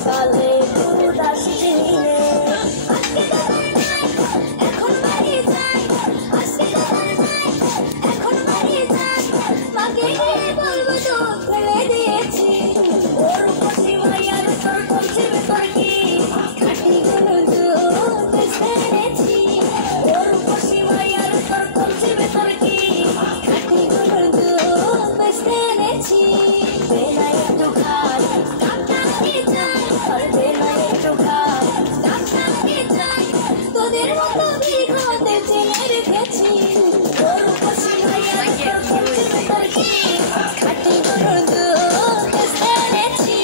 সকালে এখন বাড়ি যাই, আজকে এখন বাড়ি যাই, মাকে গিয়ে বলবো দুধ ফেলে দিয়েছি। ওর খুশি ভাইয়ার তোর কলসির ভেতর কি খাঁটি কোনো দুধ বেঁচে এনেছি। ওর খুশি ভাইয়ার তোর কলসির ভেতর কি খাঁটি কোনো দুধ বেঁচে এনেছি। বেলায় একটু খাই তোদের মতো বিঘতে চেনে রেখেছি। ওর খুশি ভাইয়ার তোর কলসির ভেতর কি খাঁটি কোনো দুধ বেঁচে এনেছি।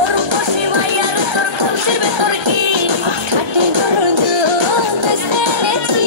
ওর খুশি ভাইয়ার তোর কলসির ভেতর কি খাঁটি কোনো দুধ বেঁচে এনেছি।